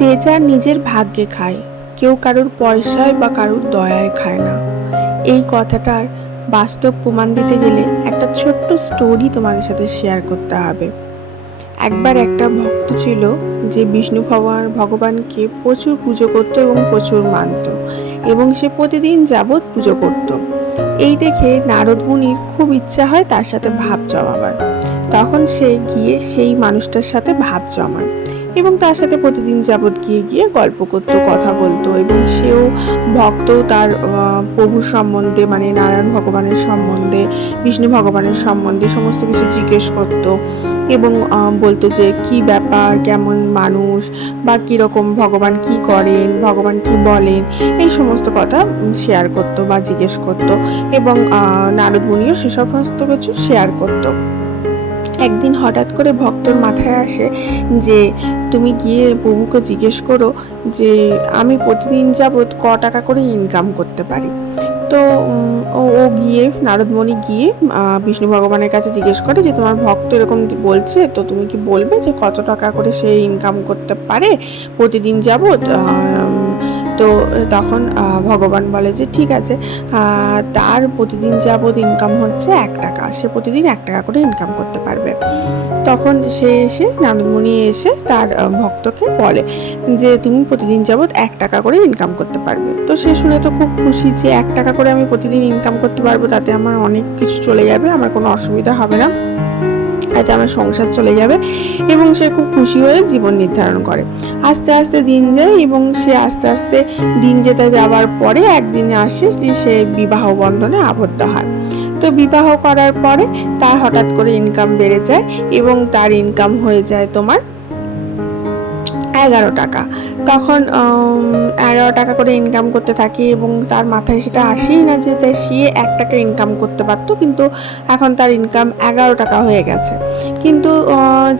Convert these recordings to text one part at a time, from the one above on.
যে যার নিজের ভাগ্যে খায়, কেউ কারোর পয়সায় বা কারোর দয়ায় খায় না। এই কথাটার বাস্তব প্রমাণ দিতে গেলে একটা ছোট্ট স্টোরি তোমাদের সাথে শেয়ার করতে হবে। একবার একটা ভক্ত ছিল যে বিষ্ণু ভগবান, ভগবানকে প্রচুর পুজো করতো এবং প্রচুর মানত এবং সে প্রতিদিন যাবৎ পুজো করত। এই দেখে নারদ মুনির খুব ইচ্ছা হয় তার সাথে ভাব জমাবার। তখন সে গিয়ে সেই মানুষটার সাথে ভাব জমায় এবং তার সাথে প্রতিদিন যাবৎ গিয়ে গিয়ে গল্প করতো কথা বলতো এবং সেও ভক্ত তার আহ, প্রভুর সম্বন্ধে মানে নারায়ণ ভগবানের সম্বন্ধে বিষ্ণু ভগবানের সম্বন্ধে সমস্ত কিছু জিজ্ঞেস করতো এবং বলতো যে কি ব্যাপার কেমন মানুষ বা কীরকম ভগবান কি করেন ভগবান কি বলেন এই সমস্ত কথা শেয়ার করতো বা জিজ্ঞেস করতো এবং নারদ মুনিও সেসব সমস্ত কিছু শেয়ার করতো। একদিন হঠাৎ করে ভক্তর মাথায় আসে যে, তুমি গিয়ে প্রভুকে জিজ্ঞেস করো যে, আমি প্রতিদিন যাবৎ ক টাকা করে ইনকাম করতে পারি? তো ও গিয়ে, নারদমণি গিয়ে বিষ্ণু ভগবানের কাছে জিজ্ঞেস করে যে, তোমার ভক্ত এরকম বলছে, তো তুমি কি বলবে যে, কত টাকা করে সে ইনকাম করতে পারে প্রতিদিন যাবৎ? তো তখন ভগবান বলে যে, ঠিক আছে তার প্রতিদিন যাবৎ ইনকাম হচ্ছে এক টাকা। সে প্রতিদিন এক টাকা করে ইনকাম করতে পারবে। তখন সে এসে নারদমণি এসে তার ভক্তকে বলে যে, তুমি প্রতিদিন যাবৎ এক টাকা করে ইনকাম করতে পারবে। তো সে শুনে তো খুব খুশি যে, এক টাকা করে আমি প্রতিদিন ইনকাম করতে পারব, তাতে আমার অনেক কিছু চলে যাবে, আমার কোনো অসুবিধা হবে না। এতে আমার সংসার চলে যাবে এবং সে খুব খুশি হয়ে জীবন নির্ধারণ করে। আস্তে আস্তে দিন যায় এবং সে আস্তে আস্তে দিন যেতে যাওয়ার পরে একদিনে আসে সে বিবাহ বন্ধনে আবদ্ধ হয়। তো বিবাহ করার পরে তার হঠাৎ করে ইনকাম বেড়ে যায় এবং তার ইনকাম হয়ে যায় তোমার এগারো টাকা। তখন এগারো টাকা করে ইনকাম করতে থাকি এবং তার মাথায় সেটা আসেই না যে তাই সে এক টাকা ইনকাম করতে পারতো, কিন্তু এখন তার ইনকাম এগারো টাকা হয়ে গেছে। কিন্তু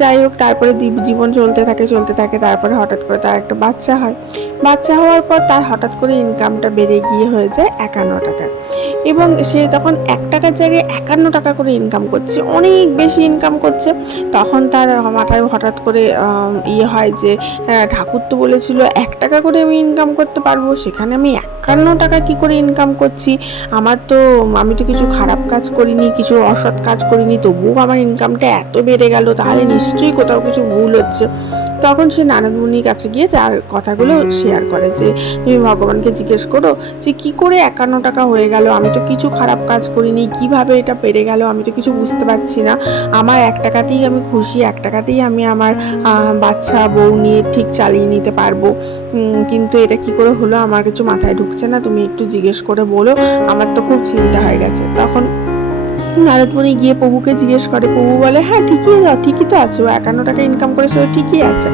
যাই হোক, তারপরে জীবন চলতে থাকে চলতে থাকে, তারপরে হঠাৎ করে তার একটা বাচ্চা হয়। বাচ্চা হওয়ার পর তার হঠাৎ করে ইনকামটা বেড়ে গিয়ে হয়ে যায় একান্ন টাকা। এবং সে তখন এক টাকার জায়গায় একান্ন টাকা করে ইনকাম করছে, অনেক বেশি ইনকাম করছে, তখন তার মাথায় হঠাৎ করে ইয়ে হয় যে ঠাকুর তো বলেছিল, এক টাকা করে আমি ইনকাম করতে পারব, সেখানে আমি একান্ন টাকা কি করে ইনকাম করছি? আমার তো, আমি তো কিছু খারাপ কাজ করিনি, কিছু অসৎ কাজ করিনি, তবুও আমার ইনকামটা এত বেড়ে গেল, তাহলে নিশ্চয়ই কোথাও কিছু ভুল হচ্ছে। তখন সে নারদমুনির কাছে গিয়ে তার কথাগুলো শেয়ার করে যে, তুমি ভগবানকে জিজ্ঞেস করো যে, কি করে একান্ন টাকা হয়ে গেল? আমি তো কিছু খারাপ কাজ করিনি, কীভাবে এটা বেড়ে গেল? আমি তো কিছু বুঝতে পারছি না। আমার এক টাকাতেই আমি খুশি, এক টাকাতেই আমি আমার বাচ্চা, বউ নিয়ে ঠিক চালিয়ে নিতে পারব। কিন্তু এটা কি করে হলো? আমার কিছু মাথায় ঢুকছে না তুমি একটু জিজ্ঞেস করে বলো। আমার তো খুব চিন্তা হয়ে গেছে। তখন নারদমণি গিয়ে প্রভুকে জিজ্ঞেস করে, প্রভু বলে হ্যাঁ ঠিকই ঠিকই তো আছে, ও একান্ন টাকা ইনকাম করে সে ঠিকই আছে।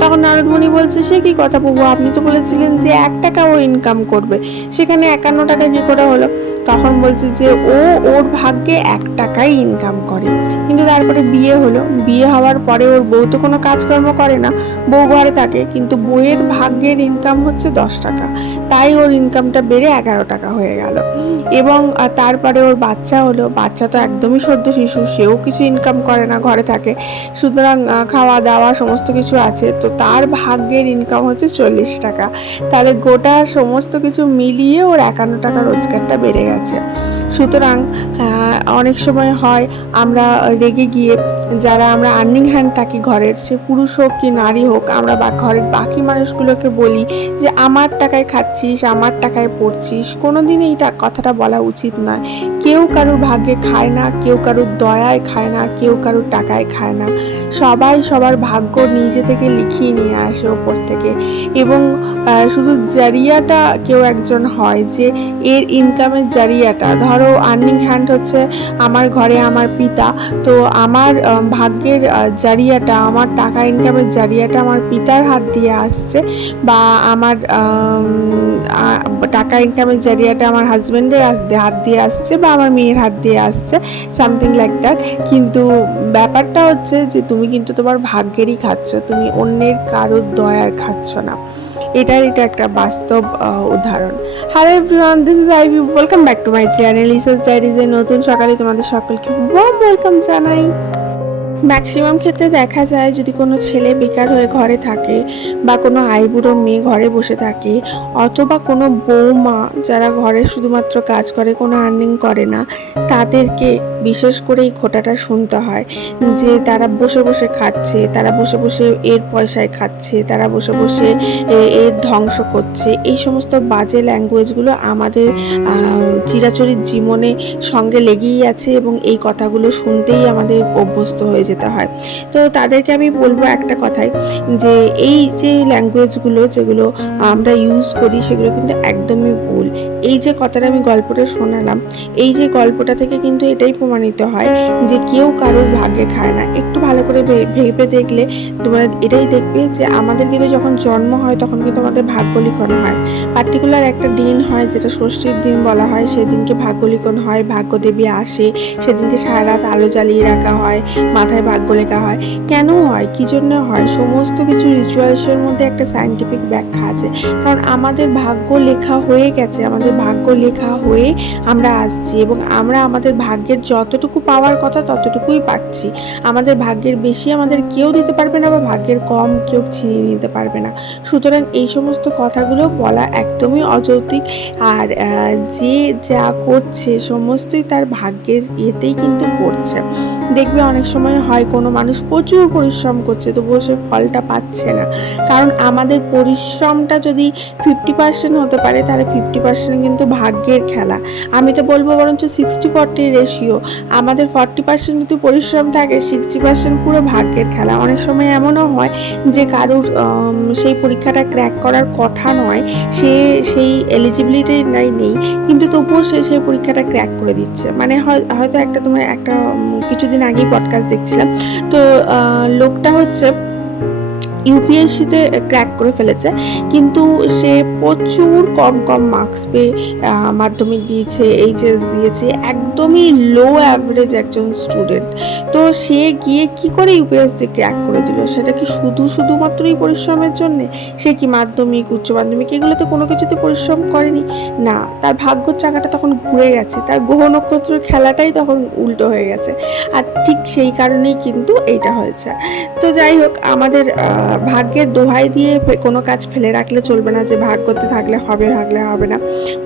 তখন নারদমণি বলছে, সে কি কথা প্রভু? আপনি তো বলেছিলেন যে এক টাকা ও ইনকাম করবে, সেখানে একান্ন টাকা কি করে হলো? তখন বলছে যে, ও, ওর ভাগ্যে এক টাকাই ইনকাম করে। কিন্তু তারপরে বিয়ে হলো। বিয়ে হওয়ার পরে ওর বউ তো কোনো কাজকর্ম করে না, বউ ঘরে থাকে, কিন্তু বউয়ের ভাগ্যের ইনকাম হচ্ছে দশ টাকা। তাই ওর ইনকামটা বেড়ে এগারো টাকা হয়ে গেল। এবং তারপরে ওর বাচ্চা হলো। বাচ্চা তো একদমই সদ্য শিশু, সেও কিছু ইনকাম করে না, ঘরে থাকে। সুতরাং খাওয়া দাওয়া সমস্ত কিছু আছে, তো তার ভাগ্যের ইনকাম হচ্ছে চল্লিশ টাকা। তাহলে গোটা সমস্ত কিছু মিলিয়ে ওর একান্ন টাকা রোজগারটা বেড়ে গেছে। সুতরাং অনেক সময় হয় আমরা রেগে গিয়ে যারা আমরা আর্নিং হ্যান্ড থাকি ঘরের, সে পুরুষ হোক কি নারী হোক, আমরা বা ঘরের বাকি মানুষগুলোকে বলি যে, আমার টাকায় খাচ্ছিস, আমার টাকায় পড়ছিস। কোনো দিন এইটা কথাটা বলা উচিত নয়। কেউ কারোর ভাগ্যে খায় না, কেউ কারোর দয়ায় খায় না, কেউ কারোর টাকায় খায় না। সবাই সবার ভাগ্য নিজে থেকে লিখিয়ে নিয়ে আসে ওপর থেকে। এবং শুধু জারিয়াটা কেউ একজন হয় যে, এর ইনকামের জারিয়াটা। ধরো, আর্নিং হ্যান্ড হচ্ছে আমার ঘরে আমার পিতা। তো আমার ভাগ্যের জারিয়াটা, আমার টাকা ইনকামের জারিয়াটা আমার পিতার হাত দিয়ে আসছে বা আমার টাকা ইনকামের জারিয়াটা আমার হাজব্যান্ডের হাত দিয়ে আসছে বা আমার মেয়ের হাত দিয়ে আসছে সামথিং লাইক দ্যাট কিন্তু ব্যাপারটা হচ্ছে যে, তুমি কিন্তু তোমার ভাগ্যেরই খাচ্ছ, তুমি অন্যের কারোর দয়ার খাচ্ছ না। এটার এটা একটা বাস্তব উদাহরণ। Hello everyone this is I welcome back to my channel ইসাস ডায়েরিজের নতুন সকালে তোমাদের সকলকে ওয়ার্ম ওয়েলকাম জানাই। ম্যাক্সিমাম ক্ষেত্রে দেখা যায় যদি কোনো ছেলে বেকার হয়ে ঘরে থাকে বা কোনো আইবুড়ো মেয়ে ঘরে বসে থাকে, অথবা কোনো বৌমা যারা ঘরে শুধুমাত্র কাজ করে, কোনো আর্নিং করে না, তাদেরকে বিশেষ করে এই খোটাটা শুনতে হয় যে তারা বসে বসে খাচ্ছে, তারা বসে বসে এর পয়সায় খাচ্ছে, তারা বসে বসে এর ধ্বংস করছে। এই সমস্ত বাজে ল্যাঙ্গুয়েজগুলো আমাদের চিরাচরিত জীবনে সঙ্গে লেগেই আছে এবং এই কথাগুলো শুনতেই আমাদের অভ্যস্ত হয়ে যেতে হয়। তো তাদেরকে আমি বলব একটা কথাই যে এই যে ল্যাঙ্গুয়েজগুলো যেগুলো আমরা ইউজ করি সেগুলো কিন্তু একদমই ভুল। এই যে কথাটা আমি গল্পটা শোনালাম, এই যে গল্পটা থেকে কিন্তু এটাই প্রমাণিত হয় যে কেউ কারোর ভাগ্যে খায় না। একটু ভালো করে ভেবে দেখলে তোমরা এটাই দেখবে যে আমাদের কিন্তু যখন জন্ম হয় তখন কিন্তু আমাদের ভাগ্য লিখন হয়। পার্টিকুলার একটা দিন হয় যেটা ষষ্ঠীর দিন বলা হয়। সেদিনকে ভাগ্য লিখন হয়, ভাগ্যদেবী আসে, সেদিনকে সারা রাত আলো জ্বালিয়ে রাখা হয়, মাথায় ভাগ্য লেখা হয়। কেন হয়? কি জন্য হয়? সমস্ত কিছু রিচুয়ালসের মধ্যে একটা সায়েন্টিফিক ব্যাখ্যা আছে। কারণ আমাদের ভাগ্য লেখা হয়ে গেছে, আমাদের ভাগ্য লেখা হয়ে আমরা আসছি এবং আমরা আমাদের ভাগ্যের যতটুকু পাওয়ার কথা ততটুকুই পাচ্ছি। আমাদের ভাগ্যের বেশি আমাদের কেউ দিতে পারবে না বা ভাগ্যের কম কেউ ছিনিয়ে নিতে পারবে না। সুতরাং এই সমস্ত কথাগুলো বলা একদমই অযৌক্তিক। আর যে যা করছে সমস্তই তার ভাগ্যের ইয়েতেই কিন্তু পড়ছে দেখবে অনেক সময় হয় কোনো মানুষ প্রচুর পরিশ্রম করছে, তবুও সে ফলটা পাচ্ছে না। কারণ আমাদের পরিশ্রমটা যদি ফিফটি পার্সেন্ট হতে পারে, তাহলে ফিফটি পার্সেন্ট কিন্তু ভাগ্যের খেলা। আমি তো বলব বরঞ্চ সিক্সটি ফর্টি রেশিও আমাদের ফর্টি পার্সেন্ট যদি পরিশ্রম থাকে সিক্সটি পার্সেন্ট পুরো ভাগ্যের খেলা। অনেক সময় এমনও হয় যে কারুর সেই পরীক্ষাটা ক্র্যাক করার কথা নয়, সে সেই এলিজিবিলিটি নাই, নেই, কিন্তু তবুও সে সেই পরীক্ষাটা ক্র্যাক করে দিচ্ছে। মানে হয়- হয়তো একটা তোমার একটা কিছুদিন আগেই পডকাস্ট দেখছিলাম। তো লোকটা হচ্ছে ইউপিএসসিতে ক্র্যাক করে ফেলেছে, কিন্তু সে প্রচুর কম কম মার্কস পেয়ে মাধ্যমিক দিয়েছে এইচএস দিয়েছে, একদমই লো অ্যাভারেজ একজন স্টুডেন্ট তো সে গিয়ে কি করে ইউপিএসসি ক্র্যাক করে দিল? সেটা কি শুধু শুধুমাত্রই পরিশ্রমের জন্য? সে কি মাধ্যমিক, উচ্চ মাধ্যমিক এগুলোতে কোনো কিছুতে পরিশ্রম করেনি? না, তার ভাগ্যর চাকাটা তখন ঘুরে গেছে, তার গ্রহ নক্ষত্রের খেলাটাই তখন উল্টো হয়ে গেছে। আর ঠিক সেই কারণেই কিন্তু এইটা হয়েছে। তো যাই হোক, আমাদের ভাগ্যের দোহাই দিয়ে কোনো কাজ ফেলে রাখলে চলবে না যে ভাগ করতে থাকলে হবে থাকলে হবে না।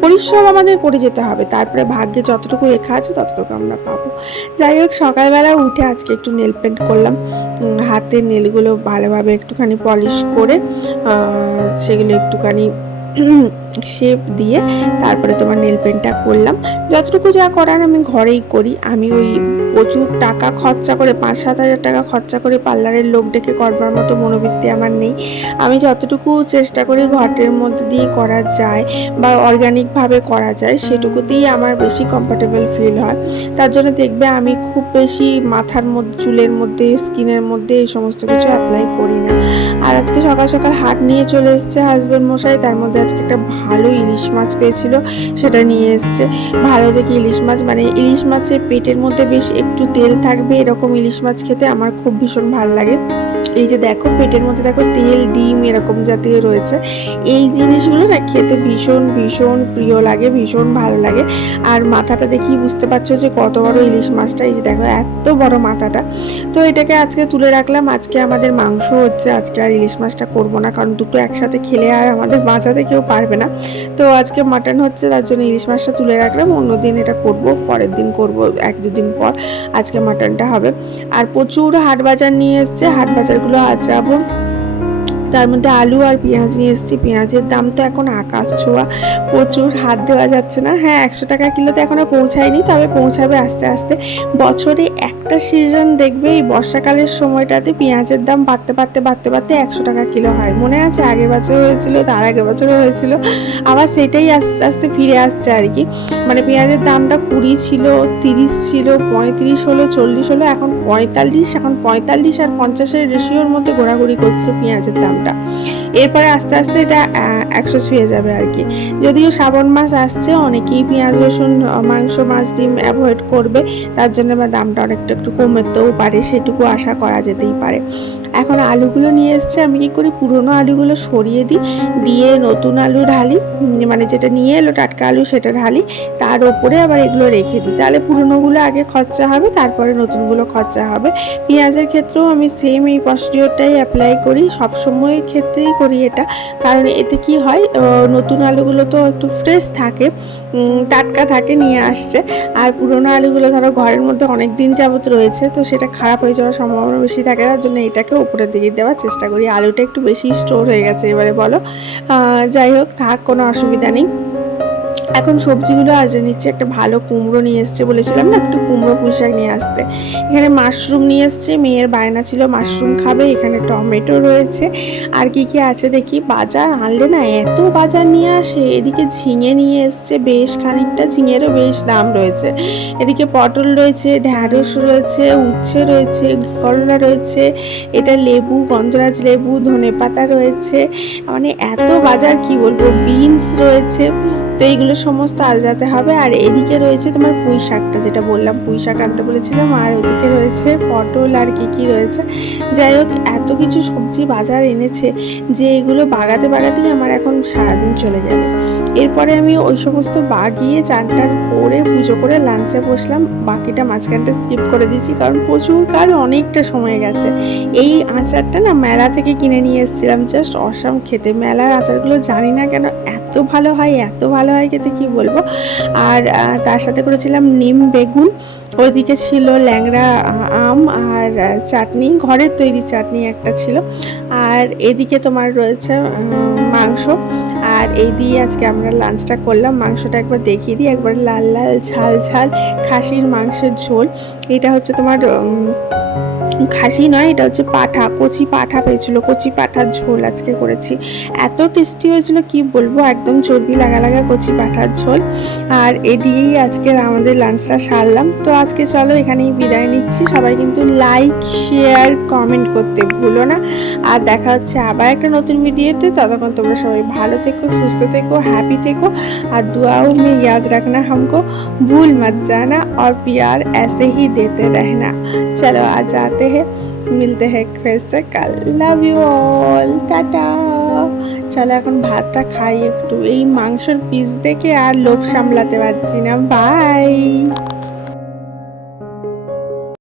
পরিশ্রম আমাদের করে যেতে হবে। তারপরে ভাগ্যে যতটুকু রেখা আছে ততটুকু আমরা পাবো। যাই হোক, সকালবেলা উঠে আজকে একটু নেল পেন্ট করলাম। হাতের নেলগুলো ভালোভাবে একটুখানি পলিশ করে সেগুলো একটুখানি শেপ দিয়ে তারপরে তোমার নেল পেন্টটা করলাম। যতটুকু যা করার আমি ঘরেই করি। আমি ওই প্রচুর টাকা খরচা করে পাঁচ সাত হাজার টাকা খরচা করে পার্লারের লোক ডেকে করবার মতো মনোবৃত্তি আমার নেই। আমি যতটুকু চেষ্টা করি ঘটের মধ্যে দিয়ে করা যায় বা অর্গানিকভাবে করা যায়, সেটুকুতেই আমার বেশি কমফর্টেবল ফিল হয়। তার জন্য দেখবে আমি খুব বেশি মাথার মধ্যে, চুলের মধ্যে স্কিনের মধ্যে এই সমস্ত কিছু অ্যাপ্লাই করি না। আর আজকে সকাল সকাল হাট নিয়ে চলে এসছে হাজব্যান্ড মশাই। তার মধ্যে আজকে একটা ভালো ইলিশ মাছ পেয়েছিল, সেটা নিয়ে এসছে। ভালো দেখে ইলিশ মাছ মানে ইলিশ মাছের পেটের মধ্যে বেশ একটু তেল থাকবে এরকম ইলিশ মাছ খেতে, আমার খুব ভীষণ ভালো লাগে। এই যে দেখো, পেটের মধ্যে দেখো তেল, ডিম এরকম জাতীয় রয়েছে। এই জিনিসগুলো না খেতে ভীষণ ভীষণ প্রিয় লাগে, ভীষণ ভালো লাগে। আর মাথাটা দেখি বুঝতে পারছ যে কত বড় ইলিশ মাছটা। এই যে দেখো, এত বড় মাথাটা। তো এটাকে আজকে তুলে রাখলাম। আজকে আমাদের মাংস হচ্ছে, আজকে আর ইলিশ মাছটা করব না। কারণ দুটো একসাথে খেলে আর আমাদের বাঁচাতে কেউ পারবে না। তো আজকে মাটন হচ্ছে, তার জন্য ইলিশ মাছটা তুলে রাখলাম। অন্য দিন এটা করব, পরের দিন করব, এক দুদিন পর আজকে মাটনটা হবে। আর প্রচুর হাট বাজার নিয়ে এসছে। হাট বাজারগুলো আজরাবো তার মধ্যে আলু আর পেঁয়াজ নিয়ে এসেছি। পেঁয়াজের দাম তো এখন আকাশ ছোঁয়া। প্রচুর হাত দেওয়া যাচ্ছে না। হ্যাঁ একশো টাকা কিলোতে এখনও পৌঁছায়নি, তবে পৌঁছাবে আস্তে আস্তে। বছরে একটা সিজন দেখবে এই বর্ষাকালের সময়টাতে পেঁয়াজের দাম বাড়তে বাড়তে বাড়তে বাড়তে একশো টাকা কিলো হয়। মনে আছে আগের বছর হয়েছিল, তার আগের বছরও হয়েছিল। আবার সেটাই আস্তে আস্তে ফিরে আসছে আর কি। মানে পেঁয়াজের দামটা কুড়ি ছিল, তিরিশ ছিল, পঁয়ত্রিশ হলো, চল্লিশ হলো, এখন পঁয়তাল্লিশ এখন পঁয়তাল্লিশ আর পঞ্চাশের রেশিওর মধ্যে ঘোরাঘুরি করছে পেঁয়াজের দামটা দামটা এরপরে আস্তে আস্তে এটা একশো ছুঁয়ে যাবে আর কি। যদিও শ্রাবণ মাস আসছে, অনেকেই পেঁয়াজ, রসুন, মাংস, মাছ, ডিম অ্যাভয়েড করবে, তার জন্য আমার দামটা অনেকটা একটু কমতেও পারে, সেটুকু আশা করা যেতেই পারে। এখন আলুগুলো নিয়ে এসছে, আমি কি করি, পুরনো আলুগুলো সরিয়ে দিই, দিয়ে নতুন আলু ঢালি মানে যেটা নিয়ে এলো টাটকা আলু সেটা ঢালি, তার ওপরে আবার এগুলো রেখে দিই। তাহলে পুরনোগুলো আগে খরচা হবে, তারপরে নতুনগুলো খরচা হবে। পেঁয়াজের ক্ষেত্রেও আমি সেম এই প্রসিডিওরটাই অ্যাপ্লাই করি সব সময় ক্ষেত্রেই করি এটা। কারণ এতে কি হয় নতুন আলুগুলো তো একটু ফ্রেশ থাকে টাটকা থাকে নিয়ে আসছে। আর পুরোনো আলুগুলো ধরো ঘরের মধ্যে অনেক দিন যাবত রয়েছে, তো সেটা খারাপ হয়ে যাওয়ার সম্ভাবনা বেশি থাকে। তার জন্য এটাকে উপরের দিকে দেওয়ার চেষ্টা করি। আলুটা একটু বেশি স্টোর হয়ে গেছে এবারে বলো। যাই হোক, থাক, কোনো অসুবিধা নেই। এখন সবজিগুলো আজ নিচ্ছে একটা ভালো কুমড়ো নিয়ে এসছে বলেছিলাম না, একটু কুমড়ো পুঁই শাক নিয়ে আসতে। এখানে মাশরুম নিয়ে এসছে, মেয়ের বায়না ছিল মাশরুম খাবে, এখানে টমেটো রয়েছে। আর কি কি আছে দেখি, বাজার আনলে না এত বাজার নিয়ে আসে, এদিকে ঝিঙে নিয়ে এসছে বেশ খানিকটা, ঝিঙেরও বেশ দাম রয়েছে। এদিকে পটল রয়েছে, ঢ্যাঁড়স রয়েছে, উচ্ছে রয়েছে করলা রয়েছে, এটা লেবু, গন্ধরাজ লেবু, ধনেপাতা রয়েছে। মানে এত বাজার কি বলব, বিনস রয়েছে। তো এইগুলো সমস্ত আজরাতে হবে। আর এদিকে রয়েছে তোমার পুঁই শাকটা, যেটা বললাম, পুঁই শাক আনতে বলেছিলাম। আর ওদিকে রয়েছে পটল আর কি কি রয়েছে। যাই হোক, এত কিছু সবজি বাজার এনেছে যে এগুলো বাগাতে বাগাতেই আমার এখন সারাদিন চলে যাবে। এরপরে আমি ওই সমস্ত বাগিয়ে চান টান করে, পুজো করে লাঞ্চে বসলাম। বাকিটা মাঝখানটা স্কিপ করে দিয়েছি, কারণ প্রচুর কাল অনেকটা সময় গেছে। এই আচারটা না মেলা থেকে কিনে নিয়ে এসেছিলাম, জাস্ট অসাম খেতে। মেলার আচারগুলো জানি না কেন এত ভালো হয়, এত ভালো হয় খেতে কি বলব? আর তার সাথে করেছিলাম নিম বেগুন। ওইদিকে ছিল ল্যাংড়া আম আর চাটনি, ঘরের তৈরি চাটনি একটা ছিল। আর এদিকে তোমার রয়েছে মাংস। আর এই দিয়ে আজকে আমরা লাঞ্চটা করলাম। মাংসটা একবার দেখিয়ে দিই। একবার লাল লাল, ঝাল ঝাল খাসির মাংসের ঝোল। এটা হচ্ছে তোমার খাসি নয় এটা হচ্ছে পাঠা কচি পাঠা পেয়েছিল কচি পাঠার ঝোল আজকে করেছি এত টেস্টি হয়েছিল কি বলবো একদম চর্বি লাগা লাগা কচি পাঠার ঝোল আর এ দিয়েই আজকের আমাদের লাঞ্চটা সারলাম তো আজকে চলো এখানেই বিদায় নিচ্ছি সবাই কিন্তু লাইক শেয়ার কমেন্ট করতে ভুলো না আর দেখা হচ্ছে আবার একটা নতুন ভিডিওতে ততক্ষণ তোমরা সবাই ভালো থেকো সুস্থ থেকো হ্যাপি থেকো আর दुआओं में याद रखना हमको भूल मत जाना और प्यार ऐसे ही देते रहना चलो आज जाते हैं मिलते हैं फिर से कल লাভ ইউ অল টাটা চলো এখন ভাতটা খাই একটু এই মাংসর পিস দেখে আর লোভ সামলাতে পারছি না বাই